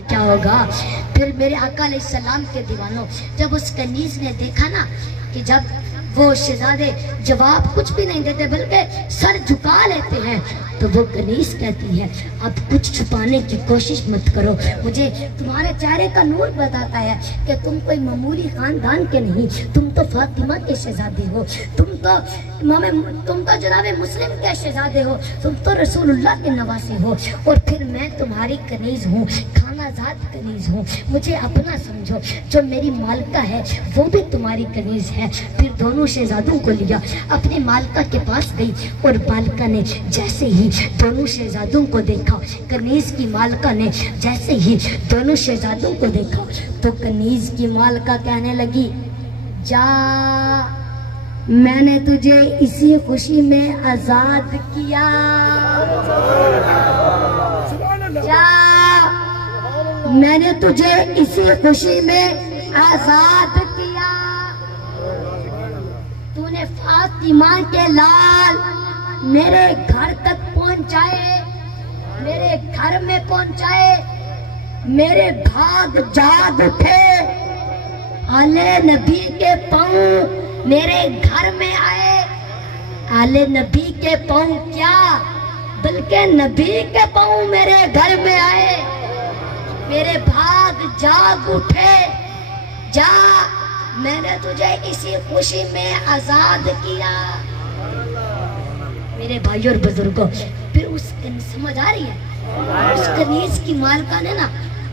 क्या होगा। फिर मेरे आका अलैहिस्सलाम के दीवानों, जब उस कनीज ने देखा ना कि जब वो शहजादे जवाब कुछ भी नहीं देते बल्कि सर झुका लेते हैं, तो वो कनीज कहती है अब कुछ छुपाने की कोशिश मत करो, मुझे तुम्हारे चेहरे का नूर बताता है कि तुम कोई मामूली खानदान के नहीं, तुम तो फातिमा के शहजादे हो, तुम तो जनाबे मुस्लिम के शहजादे हो, तुम तो रसूलुल्लाह के नवासे हो। और फिर मैं तुम्हारी कनीज हूँ, खानाजाद कनीज हूँ, मुझे अपना समझो। जो मेरी मालका है वो भी तुम्हारी कनीज है। फिर दोनों शहजादों को लिया, अपने मालका के पास गई और मालका ने जैसे ही दोनों शहजादों को देखा, कनीज की मालका ने जैसे ही दोनों शहजादों को देखा, तो कनीज की मालका कहने लगी, जा, मैंने तुझे इसी खुशी में आजाद किया, जा, मैंने तुझे इसी खुशी में आजाद किया। तूने फातिमा के लाल मेरे घर तक पहुंचाए, मेरे घर में पहुंचाए, मेरे भाग जाग उठे, आले नबी के पांव मेरे घर में आए। आले नबी के पांव क्या, बल्कि नबी के पांव मेरे घर में आए, मेरे भाग जाग उठे। जा, मैंने तुझे इसी खुशी में आजाद किया। मेरे भाइयों और बुजुर्गों, फिर उस समझ आ रही है, उस कनीज की मालका ने ना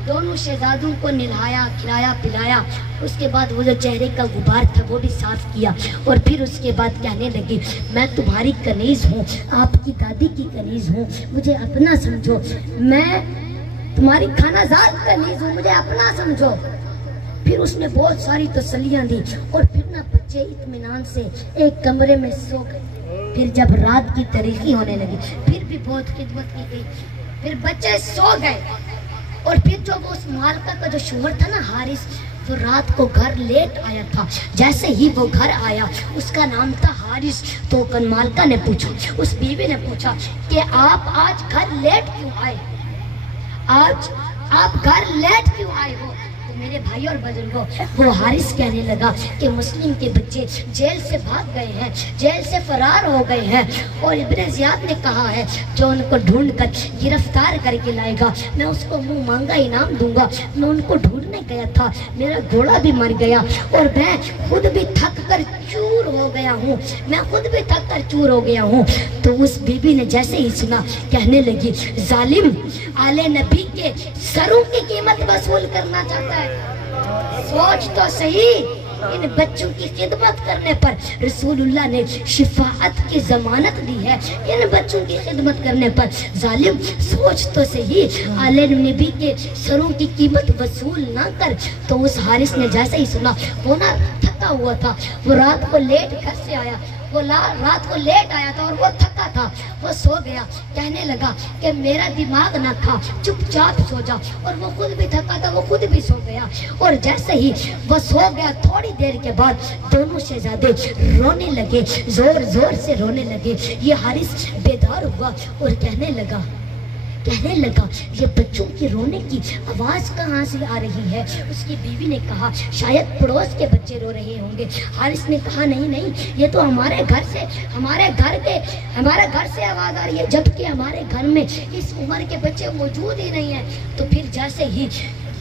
दोनों शहजादों को नहलाया, खिलाया, पिलाया। उसके बाद वो जो चेहरे का गुबार था वो भी साफ किया और फिर उसके बाद कहने लगी, मैं तुम्हारी कनीज हूँ, आपकी दादी की कनीज हूँ, मुझे अपना समझो, मैं तुम्हारी खानाजाद कनीज हूँ, मुझे अपना समझो। फिर उसने बहुत सारी तसल्लियां दी और फिर ना बच्चे इत्मीनान से एक कमरे में सो गए। फिर जब रात की तारीखी होने लगी, फिर भी बहुत खिदमत की गई, फिर बच्चे सो गए। और फिर जो उस मालका का जो शोहर था ना हारिस, तो रात को घर लेट आया था। जैसे ही वो घर आया, उसका नाम था हारिस, तो मालका ने पूछा, उस बीवी ने पूछा कि आप आज घर लेट क्यों आए, आज आप घर लेट क्यों आए हो। मेरे भाई और बुजुर्गों, वो हारिस कहने लगा कि मुस्लिम के बच्चे जेल से भाग गए हैं, जेल से फरार हो गए हैं और इब्ने ज़ियाद ने कहा है जो उनको ढूंढकर गिरफ्तार करके लाएगा मैं उसको मुंह मांगा इनाम दूंगा। मैं उनको ढूंढने गया था, मेरा घोड़ा भी मर गया और मैं खुद भी थक कर चूर हो गया हूँ, मैं खुद भी थक कर चूर हो गया हूँ। तो उस बीबी ने जैसे ही सुना, कहने लगी, जालिम आले नबी के सरों की कीमत वसूल करना चाहता है। सोच तो सही, इन बच्चों की खिदमत करने पर रसूलुल्लाह ने शिफाअत की जमानत दी है, इन बच्चों की खिदमत करने पर जालिम सोच तो सही, आले नबी के सरों की कीमत वसूल ना कर। तो उस हारिस ने जैसे ही सुना, वो ना थका हुआ था, वो रात को लेट घर से आया, वो रात को लेट आया था और वो थका था, वो सो गया। कहने लगा कि मेरा दिमाग ना खा, चुपचाप सो जा। और वो खुद भी थका था, वो खुद भी सो गया। और जैसे ही वो सो गया, थोड़ी देर के बाद दोनों शहजादे रोने लगे, जोर जोर से रोने लगे। ये हारिस बेदार हुआ और कहने लगा ये बच्चों की रोने की आवाज कहाँ से आ रही है। उसकी बीवी ने कहा शायद पड़ोस के बच्चे रो रहे होंगे। हारिस ने कहा नहीं, ये तो हमारे घर से आवाज आ रही है, जबकि हमारे घर में इस उम्र के बच्चे मौजूद ही नहीं है। तो फिर जैसे ही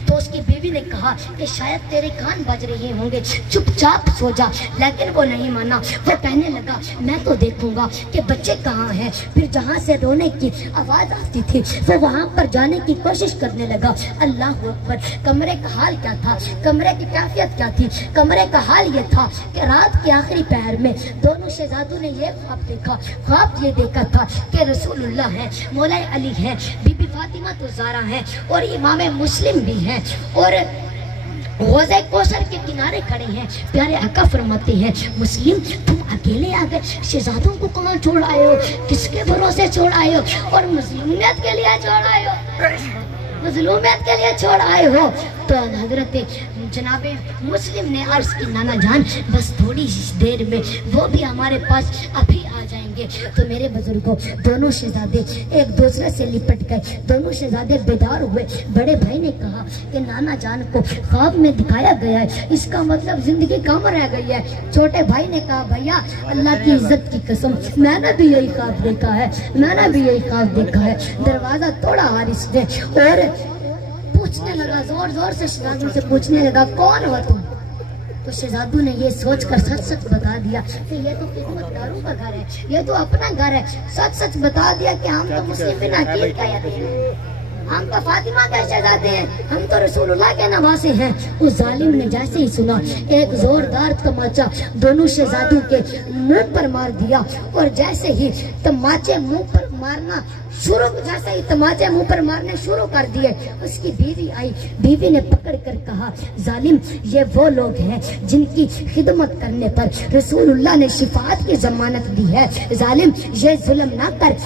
तो उसकी बीवी ने कहा कि शायद तेरे कान बज रहे होंगे, चुपचाप सो जा। लेकिन वो नहीं माना, वो कहने लगा मैं तो देखूंगा कि बच्चे कहाँ हैं। फिर जहाँ से रोने की आवाज आती थी वो वहाँ पर जाने की कोशिश करने लगा। अल्लाह अकबर। कमरे का हाल क्या था, कमरे की कैफियत क्या थी। कमरे का हाल ये था कि रात के आखिरी पहर में दोनों शहजादों ने ये ख्वाब देखा। ख्वाब ये देखा था कि रसूलुल्लाह है, मौला अली है, बीबी फातिमा तो ज़हरा है और इमाम मुस्लिम भी है और रोज़े कौसर के किनारे खड़े हैं। प्यारे आका फरमाते हैं, मुस्लिम तुम अकेले आ गए, शहजादों को कहाँ छोड़ आए हो, किसके भरोसे छोड़ आए हो और मुस्लिमियत के लिए छोड़ आए हो। मजलूमियत के लिए छोड़ आए हो। तो हजरत जनाबे मुस्लिम ने अर्ज की नाना जान बस थोड़ी सी देर में वो भी हमारे पास अभी आ जाएंगे। तो मेरे बुजुर्गों, दोनों शहजादे एक दूसरे से लिपट गए, दोनों शहजादे बेदार हुए। बड़े भाई ने कहा कि नाना जान को ख्वाब में दिखाया गया है, इसका मतलब जिंदगी कम रह गई है। छोटे भाई ने कहा भैया अल्लाह की इज्जत की कसम मैंने भी यही ख्वाब देखा है, मैंने भी यही ख्वाब देखा है। दरवाजा तोड़ा हारिस ने और पूछने लगा, जोर जोर से शहजादों से पूछने लगा कौन हो तुम। तो शहजादू ने ये सोचकर सच सच बता दिया कि ये तो खिदमतगारों का घर है, ये तो अपना घर है। सच सच बता दिया कि हम तो मुस्लिम बिन अकील का यतीम हैं, हम तो फातिमा के शहजादे हैं, हम तो रसूलुल्लाह के नवासे हैं। उस जालिम ने जैसे ही सुना एक जोरदार तमाचा दोनों शहजादों के मुंह पर मार दिया और जैसे ही तमाचे मुंह पर मारना शुरू जैसे ही तमाचे मुंह पर मारने शुरू कर दिए, उसकी बीवी आई। बीवी ने पकड़ कर कहा जालिम ये वो लोग हैं जिनकी खिदमत करने पर रसूलुल्लाह ने शिफाअत की जमानत दी है। जालिम ये जुल्म ना कर,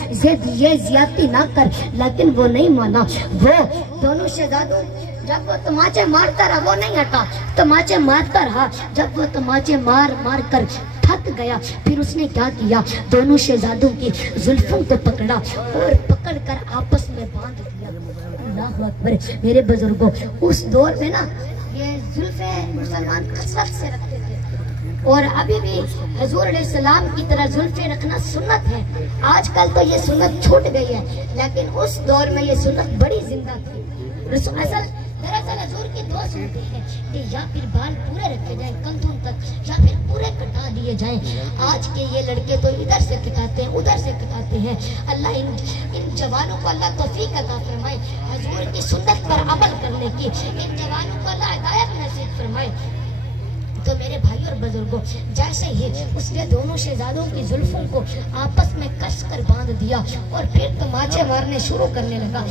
ये ज्यादती ना कर। लेकिन वो नहीं माना। वो दोनों शहजादों जब वो तमाचे मारता रहा वो नहीं हटा, तमाचे मारता रहा। जब वो तमाचे मार मार कर थक गया, फिर उसने क्या किया, दोनों शहजादों की जुल्फों को पकड़ा और पकड़कर आपस में बांध दिया। अल्लाहु अकबर। मेरे बुजुर्गों, उस दौर में ना ये जुल्फे मुसलमान कसरत से रखते थे और अभी भी हुजूर अलैहिस्सलाम की तरह जुल्फे रखना सुन्नत है। आजकल तो ये सुन्नत छूट गई है, लेकिन उस दौर में ये सुन्नत बड़ी जिंदा थी। दरअसल हुजूर की दो सुनते हैं कि या फिर बाल पूरे रखे जाए कंधों तक या फिर पूरे कटा दिए जाएं। आज के ये लड़के तो इधर से कटाते हैं उधर से कटाते हैं। अल्लाह इन जवानों को अल्लाह तौफीक अता फरमाए हुजूर की सुन्नत पर अमल करने की, इन जवानों को अल्लाह हिदायत नसीब फरमाए। तो मेरे भाई और बुजुर्गों, जैसे ही उसने दोनों शहजादों की जुल्फों को आपस में कस कर बांध दिया और फिर तमाचे मारने शुरू करने लगा।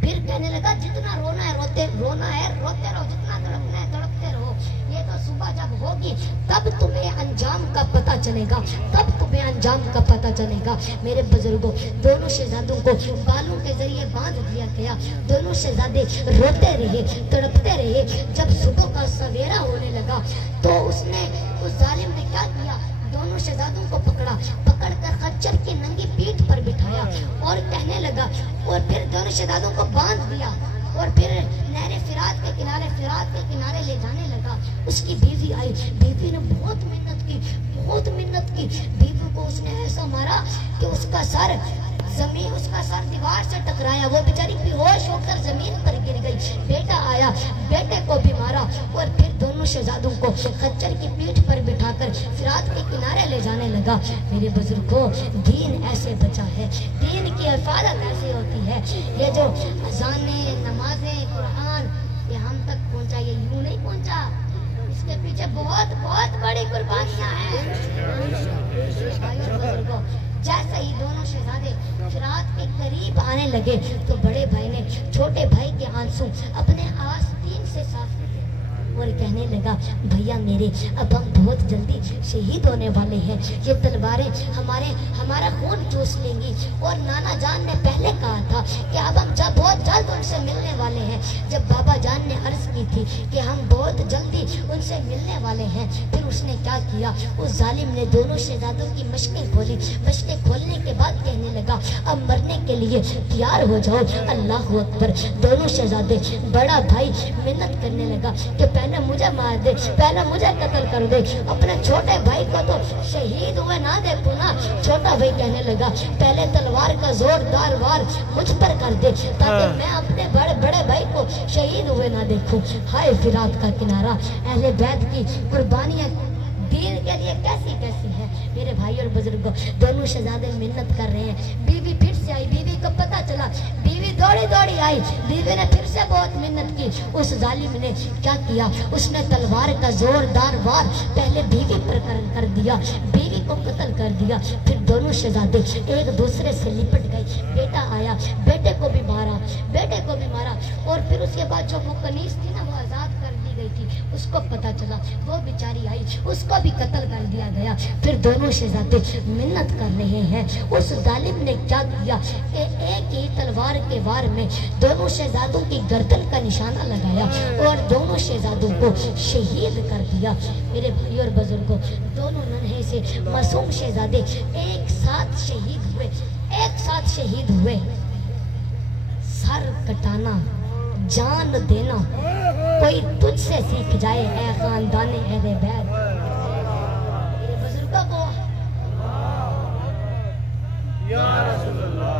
फिर कहने लगा जितना रोना है रोते रहो, जितना तड़पना है तड़पते रहो। ये तो सुबह जब होगी तब तुम्हें अंजाम का पता चलेगा, तब तुम्हें अंजाम का पता चलेगा। मेरे बुजुर्गों, दोनों शहजादों को बालों के जरिए बांध दिया गया। दोनों शहजादे रोते रहे, तड़पते रहे। जब सुबह का सवेरा होने लगा तो उस जालिम ने क्या किया, दोनों शहजादों को पकड़कर खच्चर की नंगी पीठ पर बिठाया और कहने लगा और फिर दोनों शहजादों को बांध दिया और फिर नहरे फिरात के किनारे ले जाने लगा। उसकी बीवी आई, बीवी ने बहुत मेहनत की। बीवी को उसने ऐसा मारा कि उसका सर दीवार से टकराया। वो बेचारी बेहोश होकर जमीन पर गिर गई। बेटा आया, बेटे को भी मारा और फिर दोनों शहजादों को खच्चर की पीठ पर बिठाकर फिरात के किनारे ले जाने लगा। मेरे बुजुर्गों, दीन ऐसे बचा है, दीन की हिफाजत ऐसे होती है। ये जो अज़ाने, नमाजें, कुरान ये हम तक पहुंचा, ये यूं नहीं पहुंचा, इसके पीछे बहुत बहुत बड़ी कुर्बानियां हैं। जैसे ही दोनों शहजादे फिरात के करीब आने लगे तो बड़े भाई ने छोटे भाई के आंसू अपने आस्तीन से साफ किए और कहने लगा भैया मेरे, अब हम बहुत जल्दी शहीद होने वाले हैं। ये तलवारें हमारा खून चूस लेंगी। और नाना जान ने पहले कहा था कि अब हम बहुत जल्द उनसे मिलने वाले हैं। जब बाबा जान ने अर्ज की थी कि हम बहुत जल्दी उनसे मिलने वाले हैं, फिर उसने क्या किया, उस जालिम ने दोनों शहजादों की मशकें खोली। मशकें खोलने के बाद कहने लगा अब मरने के लिए तैयार हो जाओ। अल्लाह अकबर। दोनों शहजादे, बड़ा भाई मिन्नत करने लगा कि पहले मुझे मार दे, पहले मुझे कत्ल कर दे, अपने छोटे भाई को तो शहीद हुए ना देखो ना। छोटा भाई कहने लगा पहले तलवार का जोरदार वार मुझ पर कर दे ताकि मैं अपने बड़े भाई को शहीद हुए ना देखूं। हाय फिरात का किनारा, अहले बैत की कुर्बानियां दीन के लिए कैसी कैसी है। मेरे भाई और बुजुर्गों, दोनों शहजादे मिन्नत कर रहे हैं। बीवी फिर से आई, बीवी को पता चला, बीवी दौड़ी आई। बीवी ने फिर से बहुत मिन्नत की। उस जालिम ने क्या किया, उसने तलवार का जोरदार वार पहले बीवी पर कर दिया, बीवी को कत्ल कर दिया। फिर दोनों शहजादे एक दूसरे से लिपट गए। बेटा आया, बेटे को भी मारा और फिर उसके बाद जो मुकनीस थी ना वो आजाद कर दी गई। गई थी, उसको पता चला, वो बेचारी आई, उसको भी कत्ल कर दिया गया। फिर दोनों शहजादे मिन्नत कर रहे हैं। उस जालिम ने क्या किया, एक ही तलवार के वार में दोनों शहजादों की गर्दन का निशाना लगाया और दोनों शहजादों को शहीद कर दिया। मेरे भाई और बुजुर्गों, दोनों नन्हे से मासूम शहजादे एक साथ शहीद हुए, एक साथ शहीद हुए। सर कटाना, जान देना कोई तुझसे सीख जाए है खानदाने अहले बैत। मेरे बुजुर्गों को या रसूलल्लाह,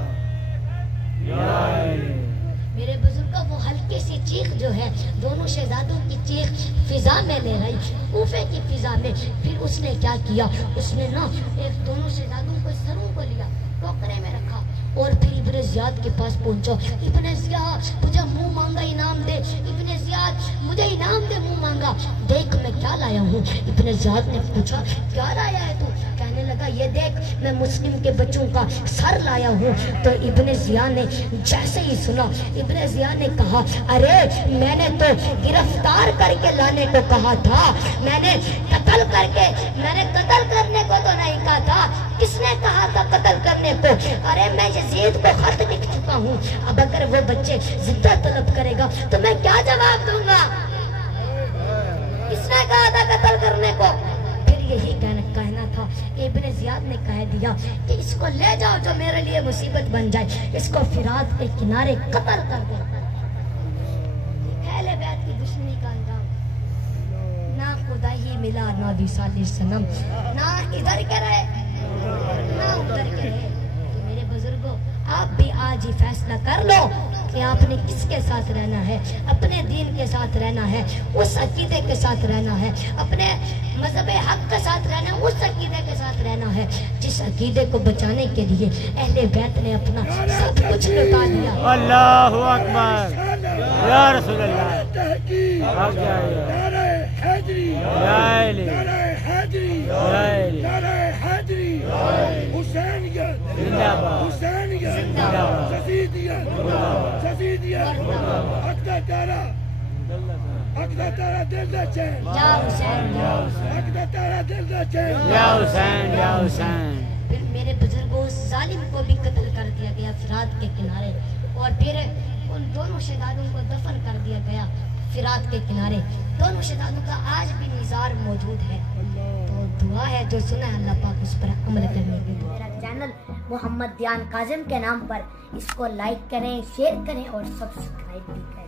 मेरे बुजुर्गों वो हल्की सी चीख जो है, दोनों शहजादों की चीख फिजा में ले रही, कूफे की फिजा में। फिर उसने क्या किया, उसने ना एक दोनों शहजादों को सरों को लिया, टोकरे में रखा और फिर इब्ने ज़ियाद के पास पहुंचा। इब्ने ज़ियाद मुझे मुंह मांगा इनाम दे, इब्ने ज़ियाद मुझे इनाम दे, मुंह मांगा, देख मैं क्या लाया हूँ। इब्ने ज़ियाद ने पूछा क्या लाया है तू? कहने लगा ये देख मैं मुस्लिम के बच्चों का सर लाया हूँ। तो इब्ने ज़ियाद ने जैसे ही सुना, इब्ने ज़ियाद ने कहा अरे मैंने तो गिरफ्तार करके लाने को कहा था, मैंने कत्ल करने को तो नहीं कहा था। किसने कहा था कत्ल करने को? अरे मैं यजीद को खत लिख चुका हूँ, अब अगर वो बच्चे जिद्दत तलब करेगा तो मैं क्या जवाब दूंगा? किसने कहा था कत्ल करने को? फिर यही कहना था। इब्ने ज़ियाद ने कह दिया कि इसको ले जाओ, जो मेरे लिए मुसीबत बन जाए, इसको फिरात के किनारे कत्ल कर दो। अहले बैत की दुश्मनी का अंजाम, ना खुदा ही मिला ना विसाले सनम, ना इधर के रहे ना उधर के रहे। तो मेरे बुजुर्गों, आप भी आज ही फैसला कर लो कि आपने किसके साथ रहना है। अपने दीन के साथ रहना है, उस अकीदे के साथ रहना है, अपने मजहब हक के साथ रहना है, उस अकीदे के साथ रहना है जिस अकीदे को बचाने के लिए अहले बैत ने अपना सब कुछ लुटा दिया। अल्लाहु अकबर, या रसूलल्लाह, फिर मेरे बुजुर्गों, उस जालिम को भी कत्ल कर दिया गया फिरात के किनारे, और फिर उन दोनों शहजादों को दफन कर दिया गया फिरात के किनारे। दोनों शहजादों का आज भी निज़ार मौजूद है। तो दुआ है जो सुना है अल्लाह पाक उस पर अमल करने की। मेरा चैनल मोहम्मद दियान काजिम के नाम पर, इसको लाइक करें, शेयर करें और सब्सक्राइब भी करें।